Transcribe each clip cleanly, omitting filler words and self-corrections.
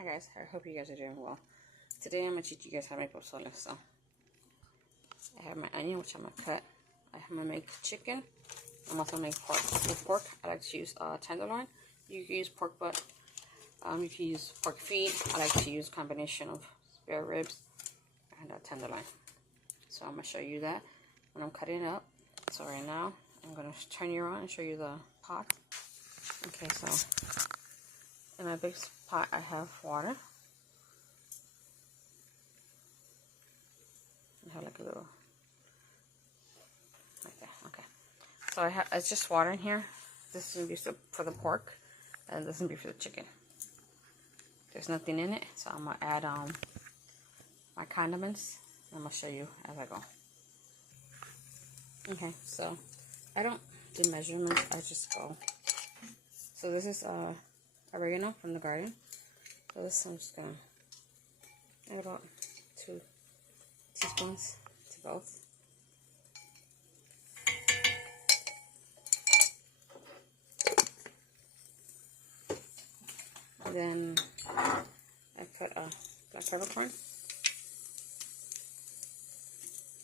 Hi guys, I hope you guys are doing well. Today I'm going to teach you guys how to make pozole. So, I have my onion, which I'm going to cut. I'm going to make chicken. I'm also going to make pork. With pork, I like to use tenderloin. You can use pork butt. You can use pork feet. I like to use a combination of spare ribs and tenderloin. So I'm going to show you that when I'm cutting it up. So right now, I'm going to turn you around and show you the pot. Okay, so in my big pot, I have water. I have like a little, like that. Okay. So it's just water in here. This is going to be for the pork, and this is going to be for the chicken. There's nothing in it, so I'm going to add my condiments. I'm going to show you as I go. Okay, so I don't do measurements, I just go. So this is oregano from the garden. So this I'm just going to add about 2 teaspoons to both. And then I put a black peppercorn.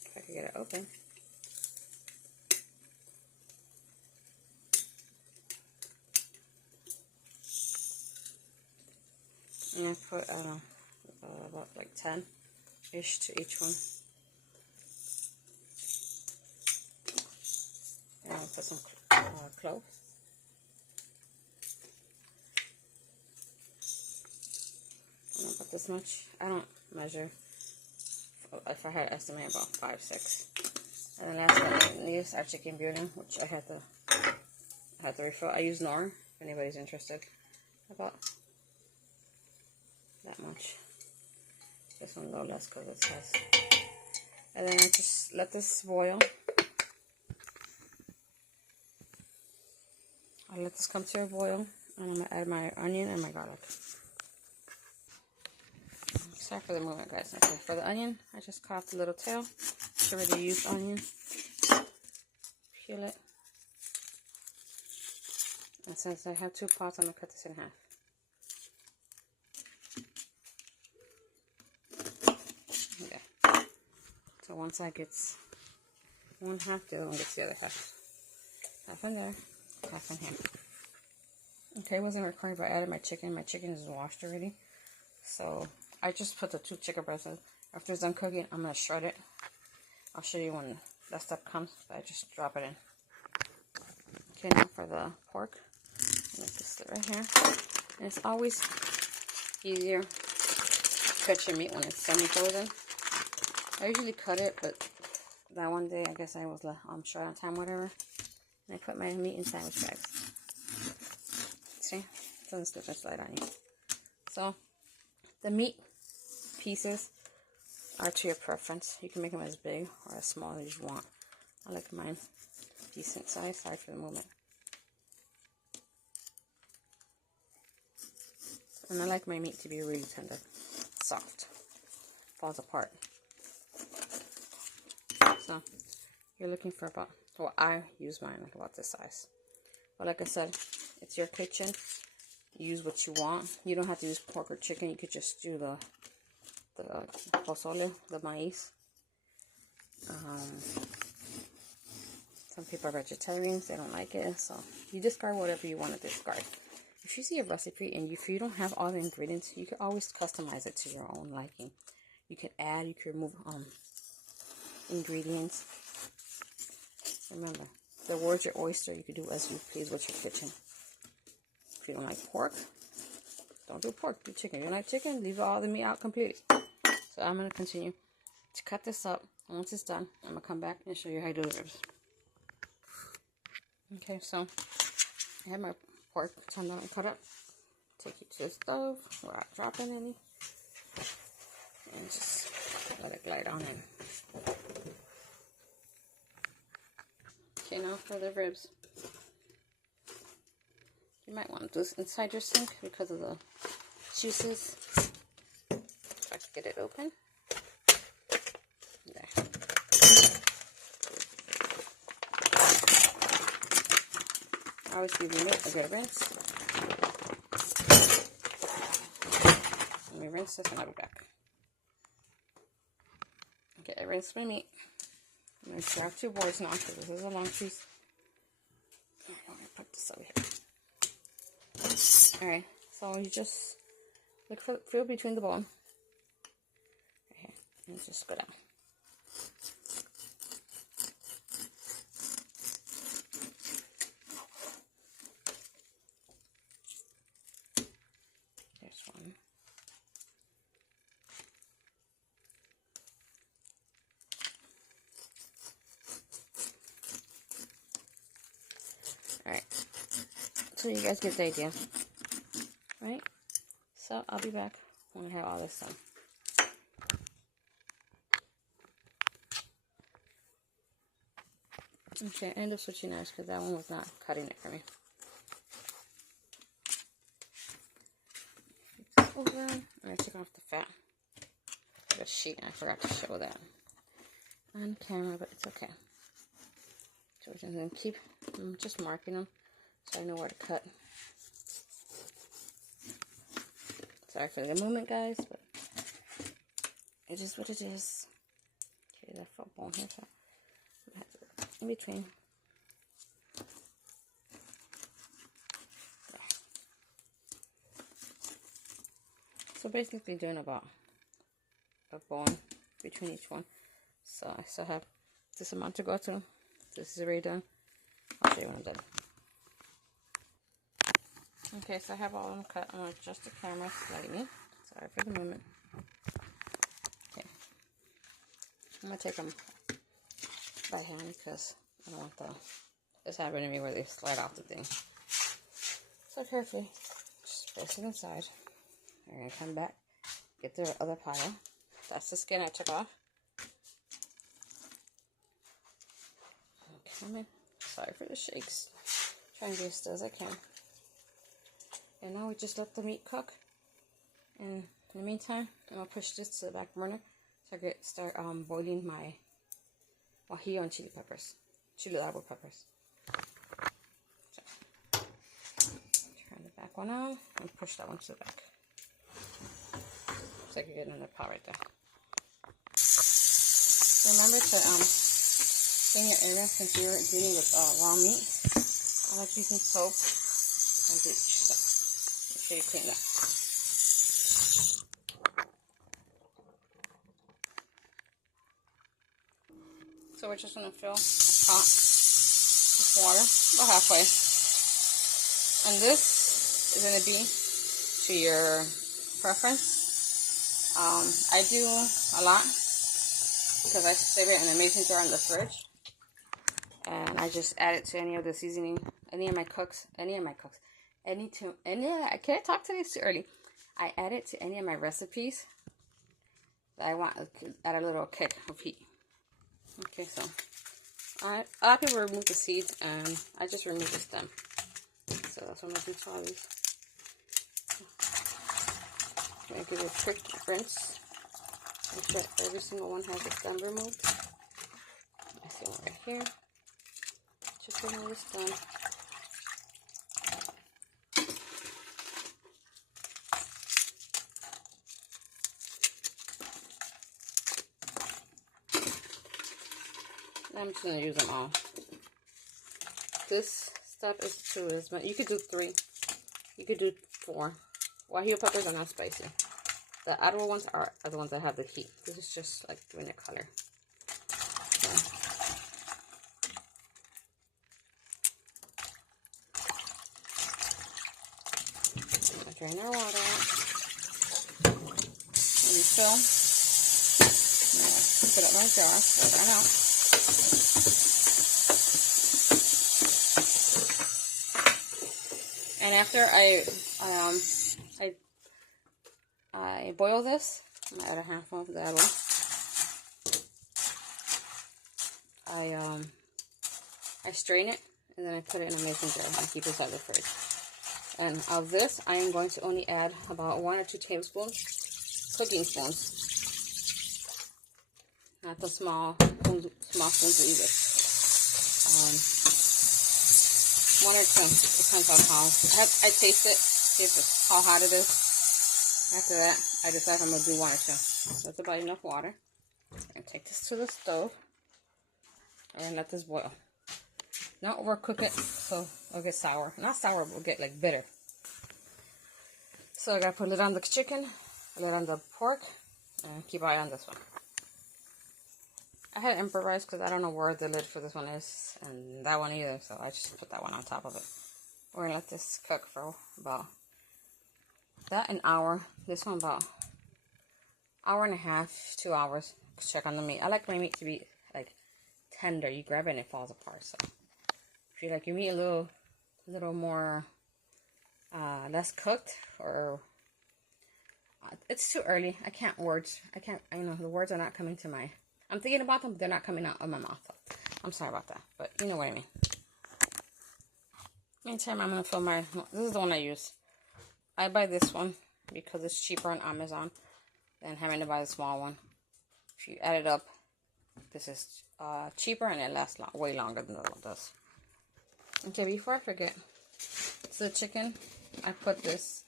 If I could get it open. And I put about like 10-ish to each one. And I'll put some cloves. I don't put this much. I don't measure. If I had to estimate, about 5, 6. And then last but not least, our chicken bouillon, which I had to refill. I use Nor, if anybody's interested. About that much. This one a little less because it has. And then I just let this boil. I let this come to a boil, and I'm gonna add my onion and my garlic. Sorry for the movement, guys. Okay, for the onion, I just cut off the little tail. It's already used onion. Peel it. And since I have 2 pots, I'm gonna cut this in half. Okay. So one side gets one half, the other one gets the other half. Half in there, half in here. Okay, it wasn't required, but I added my chicken. My chicken is washed already. So I just put the 2 chicken breasts in. After it's done cooking, I'm going to shred it. I'll show you when that step comes, but I just drop it in. Okay, now for the pork. Make this right here. And it's always easier to cut your meat when it's semi-frozen. I usually cut it, but that one day, I guess I was short on time, whatever. And I put my meat in sandwich bags. See? It doesn't slip and slide on you. So, the meat pieces are to your preference. You can make them as big or as small as you want. I like mine decent size. Sorry for the movement. And I like my meat to be really tender, soft, falls apart. So you're looking for about, well, I use mine like about this size. But like I said, it's your kitchen. Use what you want. You don't have to use pork or chicken. You could just do the pozole, the maize. Some people are vegetarians. They don't like it. So you discard whatever you want to discard. If you see a recipe and if you don't have all the ingredients, you can always customize it to your own liking. You can add, you can remove ingredients. Remember, the world's your oyster. You can do as you please with your kitchen. If you don't like pork, don't do pork, do chicken. You don't like chicken, leave all the meat out completely. So I'm going to continue to cut this up. Once it's done, I'm going to come back and show you how to do the ribs. Okay, so I have my pork turned out and cut up. Take it to the stove without dropping any. And just let it glide on in. Okay, now for the ribs. You might want to do this inside your sink because of the juices. If I can get it open. There. I always give your meat a good rinse. me rinse this and I'll be back. Okay, I rinsed my meat. I'm going to grab 2 boards now because this is a long piece. I'm going to put this over here. Alright, so you just look for feel between the bone. Right here. And just go down. There's one. Alright, so you guys get the idea, right? So I'll be back when I have all this done. Okay, I ended up switching knives because that one was not cutting it for me. Over, and I took off the fat. The sheet, I forgot to show that on camera, but it's okay. So we're just going to keep just marking them so I know where to cut. Sorry for the movement, guys, but it is what it is. Okay, that foot bone here, so I have to in between. So basically doing about a bone between each one. So I still have this amount to go to. This is already done. I'll show you when I'm done. Okay, so I have all of them cut. I'm going to adjust the camera slightly. Sorry for the movement. Okay. I'm going to take them by hand because I don't want this happening to me where they slide off the thing. So carefully, just place it inside. We're going to come back, get the other pile. That's the skin I took off. Okay, sorry for the shakes. Try and do as still as I can. And now we just let the meat cook. And in the meantime, I'm going to push this to the back burner so I can start boiling my guajillo and chili peppers. Chili árbol peppers. So, turn the back one on and push that one to the back. So I can get another pot right there. So remember to clean your area since you're dealing with raw meat. I like using soap and bleach. So make sure you clean that. So we're just going to fill a pot with water about halfway. And this is going to be to your preference. I do a lot because I save it in an amazing jar in the fridge. And I just add it to any of the seasoning, I can't talk to this too early. I add it to any of my recipes that I want to add a little kick of heat. Okay, so a lot of people remove the seeds, and I just remove the stem. So that's what I'm going to do to all these. I'm going to give it a quick rinse. Make sure every single one has the stem removed. I see one right here. Just remove the stem. I'm just going to use them all. This step is 2. You could do 3. You could do 4. Guajillo peppers are not spicy. The árbol ones are the ones that have the heat. This is just like doing the color. So, drain our water out. And fill. Put it in my jar. Pour that out. And after I boil this, I'm gonna add a handful of that one. I strain it and then I put it in a mason jar and keep it inside the fridge. And of this, I am going to only add about 1 or 2 tablespoons, cooking spoons, not the small spoons we use. 1 or 2, depends on how I taste it, see if it's how hot it is. After that, I decide if I'm going to do one or two. So that's about enough water. And take this to the stove and let this boil. Not overcook it so it'll get sour. Not sour, but it'll get like bitter. So I gotta put a lid on the chicken, a lid on the pork, and keep an eye on this one. I had to improvise because I don't know where the lid for this one is, and that one either, so I just put that one on top of it. We're gonna let this cook for about that an hour. This one about hour and a half, 2 hours. Check on the meat. I like my meat to be like tender. You grab it and it falls apart. So if you like your meat a little more less cooked, or it's too early. I can't. I know the words are not coming to my. I'm thinking about them, but they're not coming out of my mouth. So I'm sorry about that, but you know what I mean. Meantime, I'm gonna fill my. This is the one I use. I buy this one because it's cheaper on Amazon than having to buy the small one. If you add it up, this is cheaper and it lasts way longer than the other one does. Okay, before I forget, it's the chicken. I put this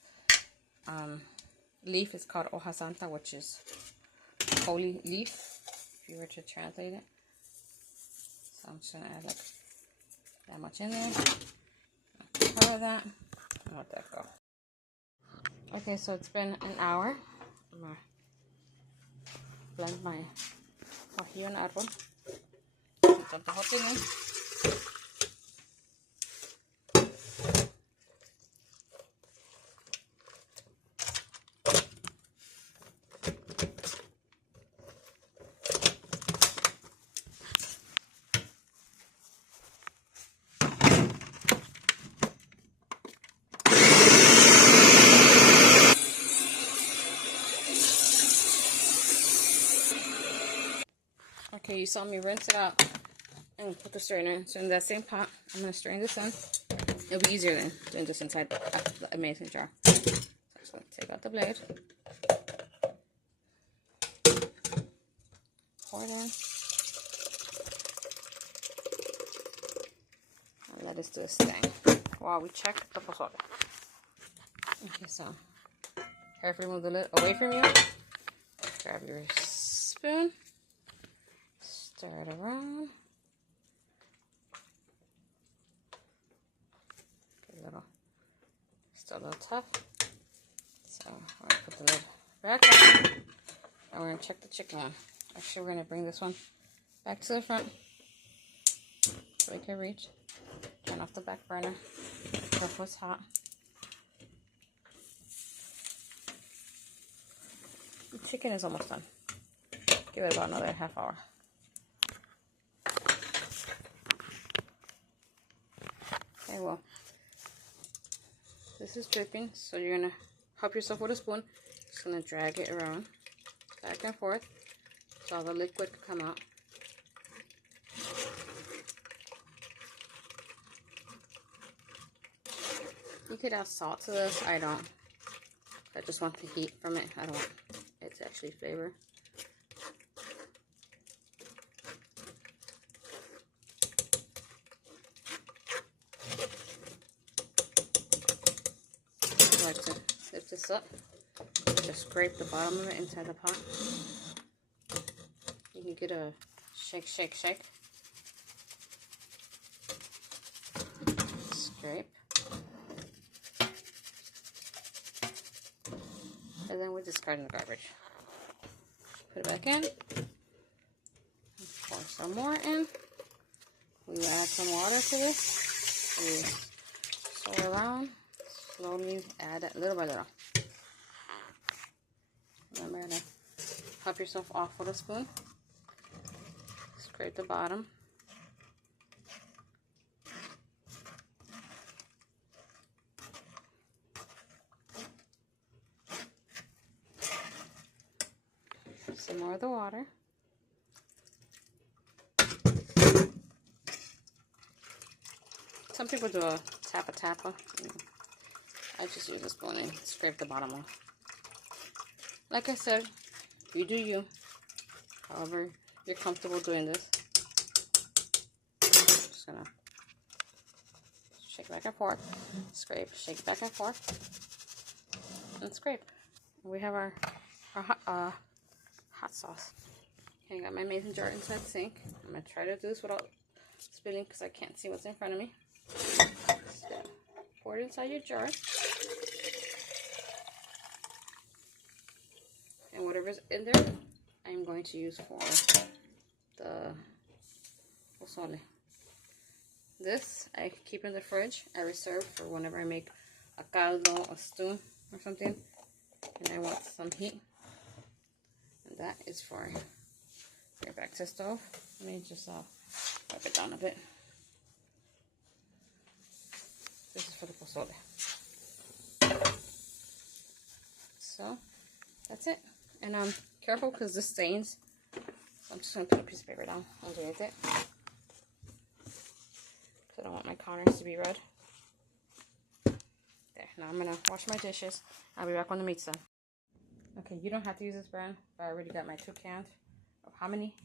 leaf. It's called hoja santa, which is holy leaf, if you were to translate it. So I'm just gonna add like that much in there. Cover that. And let that go. Okay, so it's been an hour. I'm gonna blend my ají and árbol. Dump the whole thing in. Okay, you saw me rinse it out and put the strainer in. So in that same pot, I'm going to strain this in. It'll be easier than doing this inside the amazing jar. So I'm just going to take out the blade. Pour it in. And let us do this thing while we check the pozole. Okay, so carefully move the lid away from you. Grab your spoon. Stir it around. Get a little, still a little tough. So we're gonna put the lid back on, and we're gonna check the chicken on. Actually, we're gonna bring this one back to the front so we can reach. Turn off the back burner. Careful, it's hot. The chicken is almost done. Give it about another half hour. Okay, well, this is dripping, so you're gonna help yourself with a spoon. Just gonna drag it around, back and forth, so all the liquid can come out. You could add salt to this. I don't. I just want the heat from it. I don't want it to actually flavor. I like to lift this up. Just scrape the bottom of it inside the pot. You can get a shake, shake, shake. Scrape. And then we discard in the garbage. Put it back in. Pour some more in. We add some water to this. We stir around. Slowly add it little by little. Remember to help yourself off with a spoon. Scrape the bottom. Some more of the water. Some people do a tappa. I just use a spoon and scrape the bottom off. Like I said, you do you. However you're comfortable doing this. Just gonna shake back and forth. Scrape, shake back and forth. And scrape. We have our hot sauce. Okay, I got my mason jar inside the sink. I'm gonna try to do this without spilling because I can't see what's in front of me. So, pour it inside your jar. And whatever's in there, I'm going to use for the pozole. This I keep in the fridge. I reserve for whenever I make a caldo, a stew, or something, and I want some heat. And that is for your back to the stove. Let me just wipe it down a bit. This is for the pozole. So that's it. And careful because this stains. So I'm just gonna put a piece of paper down underneath it. I don't want my counters to be red. There. Now I'm gonna wash my dishes. I'll be back when the meat's done. Okay, you don't have to use this brand, but I already got my 2 cans of how many,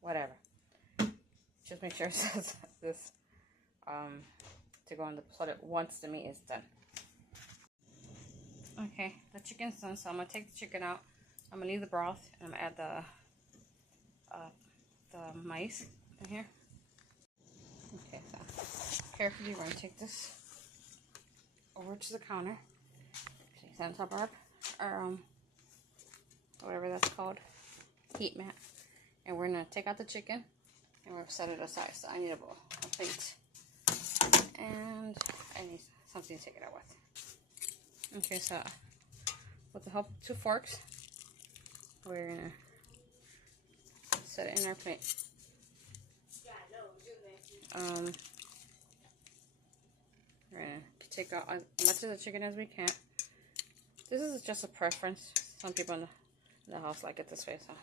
whatever. Just make sure it says this to go on the plate once the meat is done. Okay, the chicken's done, so I'm gonna take the chicken out. I'm gonna leave the broth, and I'm gonna add the mice in here. Okay, so carefully we're gonna take this over to the counter. Place on top of our whatever that's called, heat mat, and we're gonna take out the chicken and we'll set it aside. So I need a bowl, a plate, and I need something to take it out with. Okay, so with the help of 2 forks, we're gonna set it in our plate. We're gonna take out as much of the chicken as we can. This is just a preference. Some people in the house like it this way, so.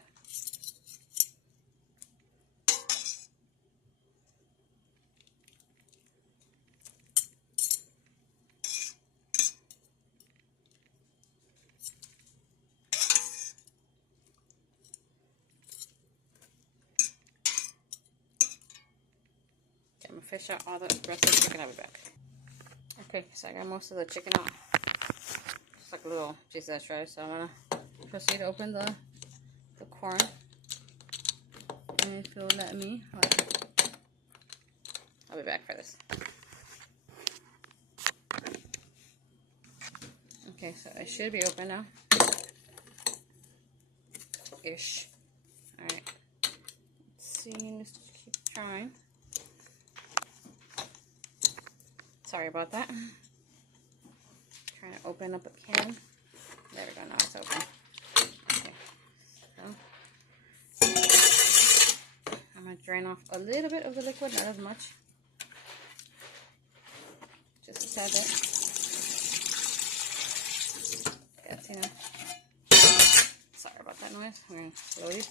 I'm gonna fish out all the rest of the chicken. I'll be back. Okay, so I got most of the chicken out. Just like a little piece of extra. So I'm gonna proceed to open the corn. And if you'll let me, I'll be back for this. Okay, so it should be open now. Ish. Alright. Let's see, let's just keep trying. Sorry about that. Trying to open up a can. There we go, now it's open. Okay. So I'm gonna drain off a little bit of the liquid, not as much. Just a tad bit. That's enough. Sorry about that noise. We're gonna slowly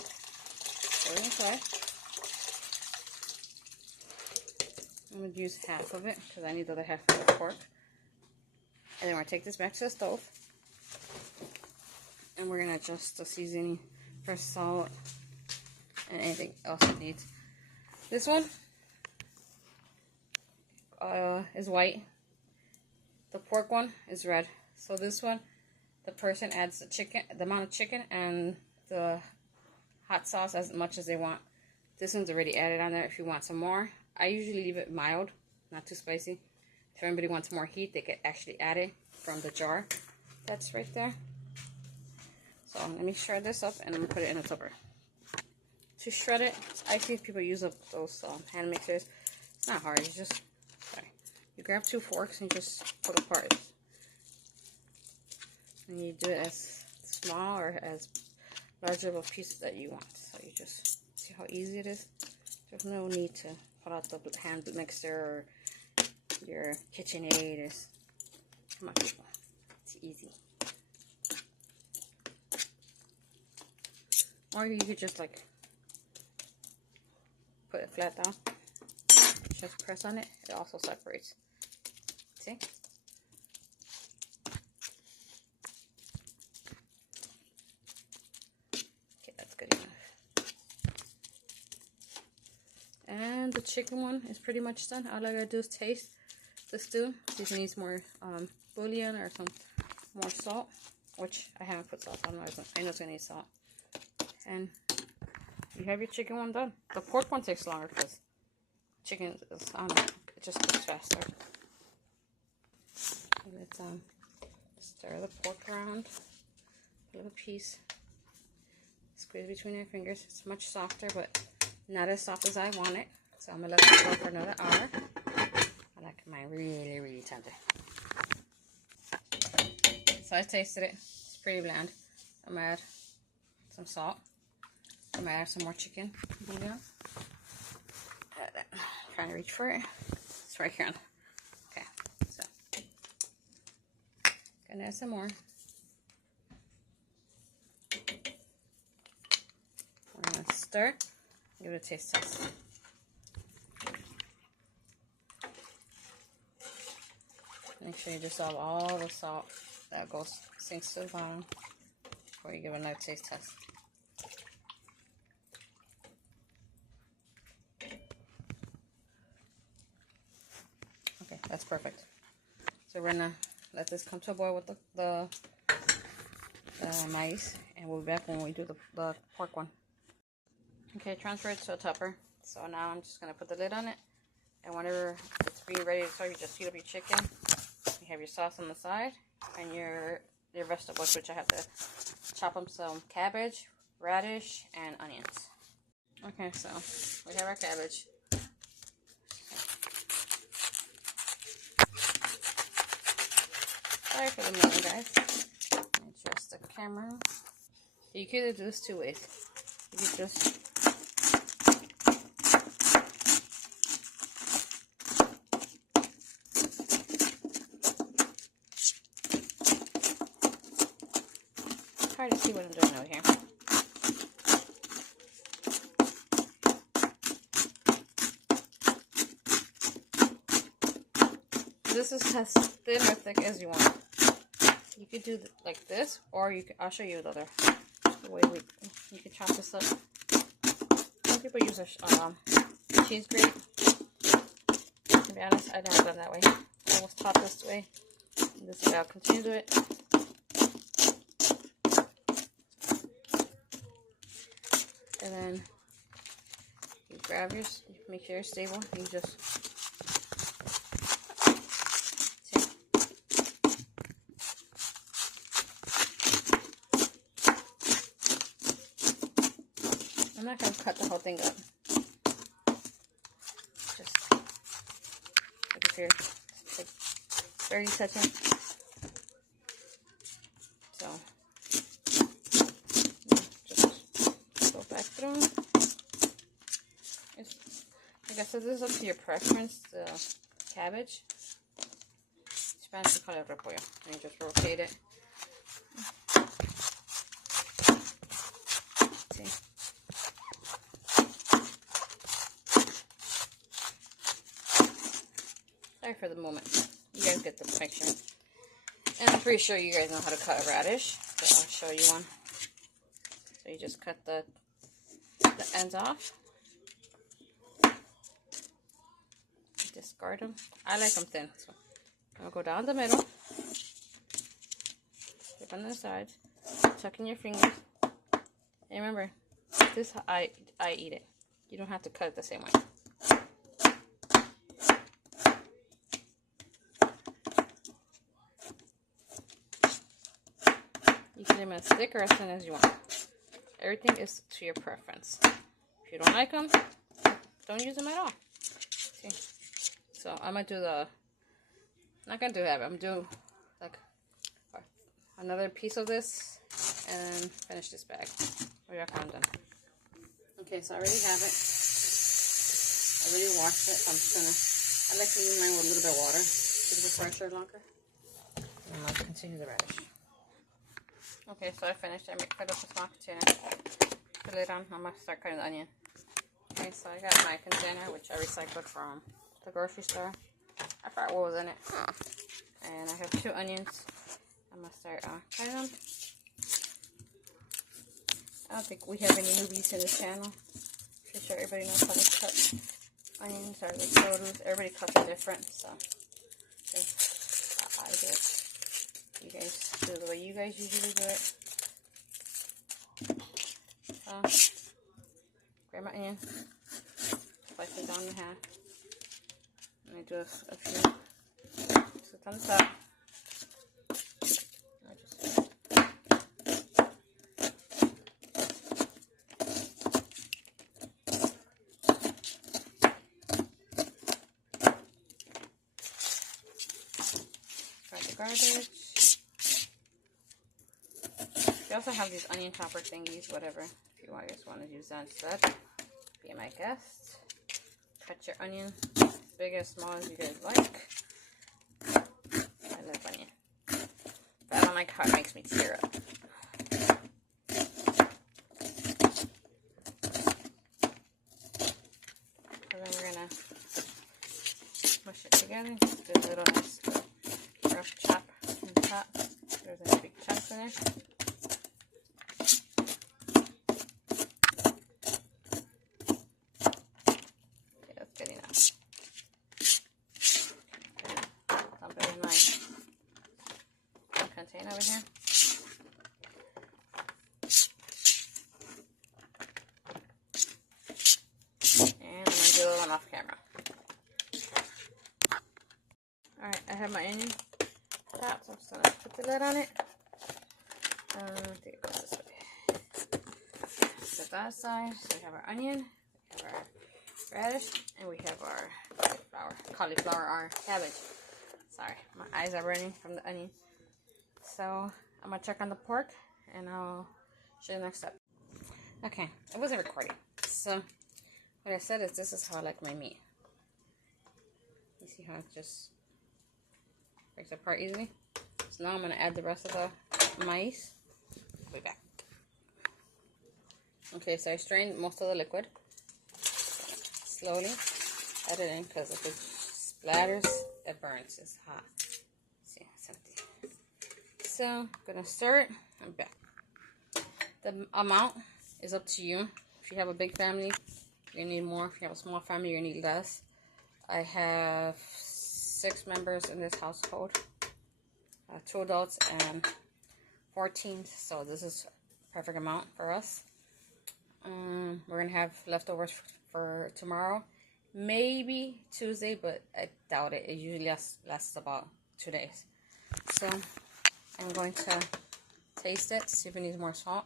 inside. I'm going to use half of it because I need the other half of the pork. And then we're going to take this back to the stove. And we're going to adjust the seasoning for salt and anything else it needs. This one is white. The pork one is red. So this one, the person adds the amount of chicken and the hot sauce as much as they want. This one's already added on there if you want some more. I usually leave it mild, not too spicy. If anybody wants more heat, they could actually add it from the jar that's right there. So let me shred this up and I'm going to put it in a tupper. To shred it, I see people use up those hand mixers. It's not hard, it's just, you grab 2 forks and you just pull apart. And you do it as small or as large of a piece that you want. So you just see how easy it is. There's no need to pull out the hand mixer or your KitchenAid. Come on, people. It's easy. Or you could just like put it flat down. Just press on it. It also separates. See? Okay, that's good enough. And the chicken one is pretty much done. All I gotta do is taste the stew. See if it needs more bouillon or some more salt. which I haven't put salt on. I know it's gonna need salt. And you have your chicken one done. The pork one takes longer because chicken is, I don't know, it just cooks faster. And let's stir the pork around. A little piece. Squeeze between your fingers. It's much softer, but not as soft as I want it. So I'm gonna let it go for another hour. I like mine really, really tender. So I tasted it. It's pretty bland. I'm gonna add some salt. I'm gonna add some more chicken bouillon. Trying to reach for it. It's right here. Okay, so gonna add some more. We're gonna stir. Give it a taste test. Make sure you dissolve all the salt that sinks to the bottom before you give it another taste test. Okay, that's perfect. So we're gonna let this come to a boil with the mice, and we'll be back when we do the pork one. Okay, transfer it to a tupper. So now I'm just gonna put the lid on it, and whenever it's being ready to serve, you just heat up your chicken. You have your sauce on the side, and your vegetables, which I have to chop them some cabbage, radish, and onions. Okay, so we have our cabbage. Sorry for the moment, guys. Adjust the camera. You could either do this two ways. You could just try to see what I'm doing out here. This is as thin or thick as you want. You could do like this, or you could, I'll show you the other way you can chop this up. Some people use a cheese grate. To be honest, I've never done that way. I always chop this way. And this way I'll continue to do it. And then you grab yours, make sure you're stable. You just I'm not going to cut the whole thing up. Just like if you're like 30 seconds. So just go back through. Like I said, this is up to your preference. The cabbage. Spanish we call it repollo. And you just rotate it. See. Sorry for the moment. You guys get the picture. And I'm pretty sure you guys know how to cut a radish. So I'll show you one. So you just cut the ends off. Discard them. I like them thin. So I'll go down the middle. Flip on the sides. Tuck in your fingers. And remember, this is how I eat it. You don't have to cut it the same way. You can leave them as thick or as thin as you want. Everything is to your preference. If you don't like them, don't use them at all. See? So I'm gonna do not gonna do that, but I'm gonna do like another piece of this and finish this bag. We're I'm done. Okay, so I already have it. I already washed it. I'm just I like to use mine with a little bit of water. Keep it fresher longer. And I'll continue the radish. Okay, so I finished. I cut up a small container. Put it on. I'm gonna start cutting the onion. Okay, so I got my container, which I recycled from the grocery store. I forgot what was in it. And I have 2 onions. I'm gonna start cutting them. I don't think we have any newbies in this channel. Pretty sure everybody knows how to cut onions or the produce. Everybody cuts it different, so just how I do it. You guys do it the way you guys usually do it. Grab my onion, slice it down in half. And I do a few. So on the top. Garbage. They also have these onion chopper thingies, whatever. If you just want to use that instead, be my guest. Cut your onion as big as small as you guys like. I love onion, but I don't like how it makes me tear up. And then we're gonna mush it together. Do a little nice rough chop on the top. There's any big chunks in there. Okay, that's good enough. Dump it in my container over here. And I'm going to do a little off camera. Alright, I have my onion top, so I'm just going to put the lid on it. I think it goes this way. Set that aside. So we have our onion, we have our radish, and we have our cauliflower, our cabbage. Sorry, my eyes are burning from the onion. So I'm going to check on the pork, and I'll show you the next step. Okay, I wasn't recording. So what I said is this is how I like my meat. You see how it just breaks apart easily? So now I'm going to add the rest of the mice. Way back. Okay, so I strained most of the liquid. Slowly add it in because if it splatters, it burns. It's hot. See, it's empty. So I'm going to stir it. I'm back. The amount is up to you. If you have a big family, you need more. If you have a small family, you need less. I have 6 members in this household. 2 adults and 14, so this is perfect amount for us. We're gonna have leftovers for tomorrow, maybe Tuesday, but I doubt it. It usually lasts about 2 days. So I'm going to taste it, see if it needs more salt.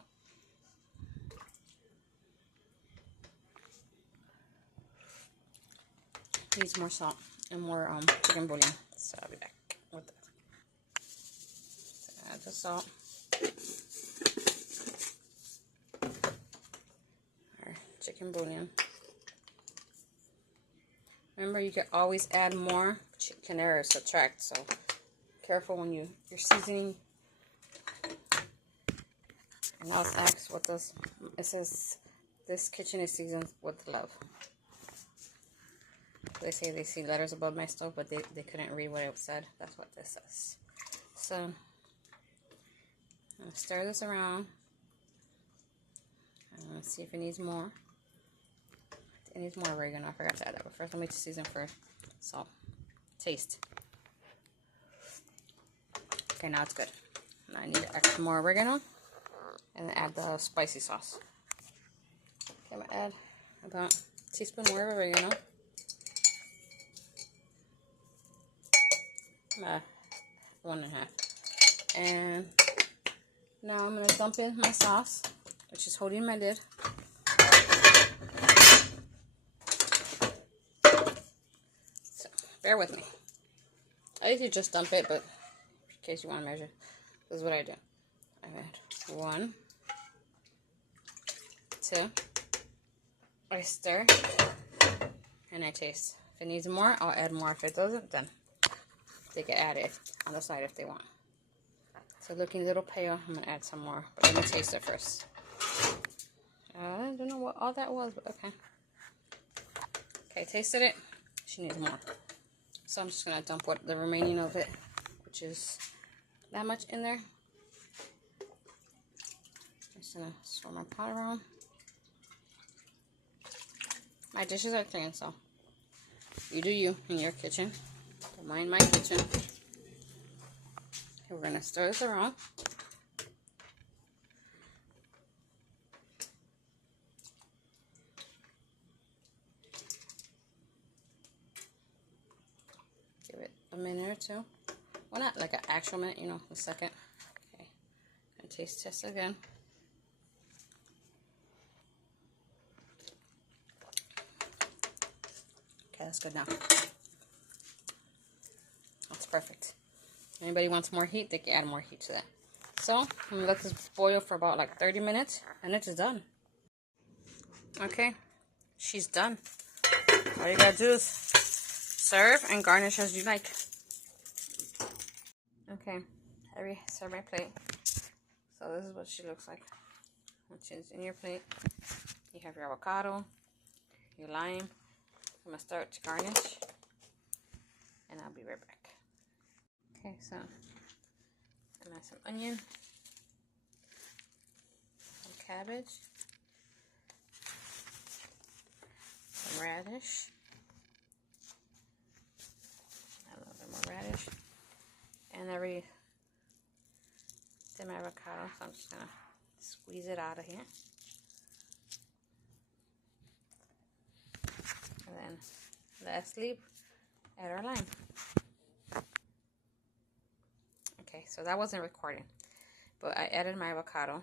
Needs more salt and more chicken bouillon. So I'll be back with that. So add the salt. Our chicken bouillon. Remember, you can always add more, but you can error subtract. So careful when you're seasoning. And I'll ask what this. It says this kitchen is seasoned with love. They say they see letters above my stove, but they couldn't read what it said. That's what this says. So I'm gonna stir this around. I'm gonna see if it needs more. It needs more oregano. I forgot to add that, but first let me season first. So taste. Okay, now it's good. Now I need to add some more oregano and then add the spicy sauce. Okay, I'm gonna add about a teaspoon more of oregano. 1.5. And now I'm going to dump in my sauce, which is holding my lid. So, bear with me. I usually just dump it, but in case you want to measure, this is what I do. I add 1, 2, I stir, and I taste. If it needs more, I'll add more. If it doesn't, then they can add it on the side if they want. So looking a little pale, I'm going to add some more. But let me taste it first. I don't know what all that was, but okay. Okay, tasted it. She needs more. So I'm just going to dump what the remaining of it, which is that much in there. I'm just going to swirl my pot around. My dishes are clean, so you do you in your kitchen. Don't mind my kitchen. We're gonna stir this around. Give it a minute or two. Well, not like an actual minute, you know, a second. Okay. And taste test again. Okay, that's good now. That's perfect. Anybody wants more heat, they can add more heat to that. So, I'm going to let this boil for about like 30 minutes, and it's done. Okay, she's done. All you gotta do is serve and garnish as you like. Okay, I serve my plate. So this is what she looks like. Once it's in your plate, you have your avocado, your lime. I'm going to start to garnish, and I'll be right back. Okay, so I'm add some onion, some cabbage, some radish, a little bit more radish, and I already did my avocado, so I'm just gonna squeeze it out of here. And then lastly, add our lime. Okay, so that wasn't recording, but I added my avocado.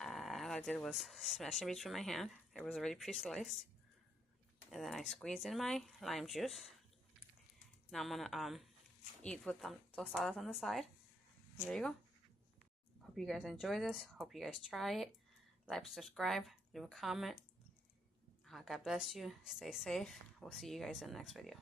All I did was smash it between my hand. It was already pre-sliced. And then I squeezed in my lime juice. Now I'm gonna eat with tostadas on the side. And there you go. Hope you guys enjoy this. Hope you guys try it. Like, subscribe, leave a comment. God bless you. Stay safe. We'll see you guys in the next video.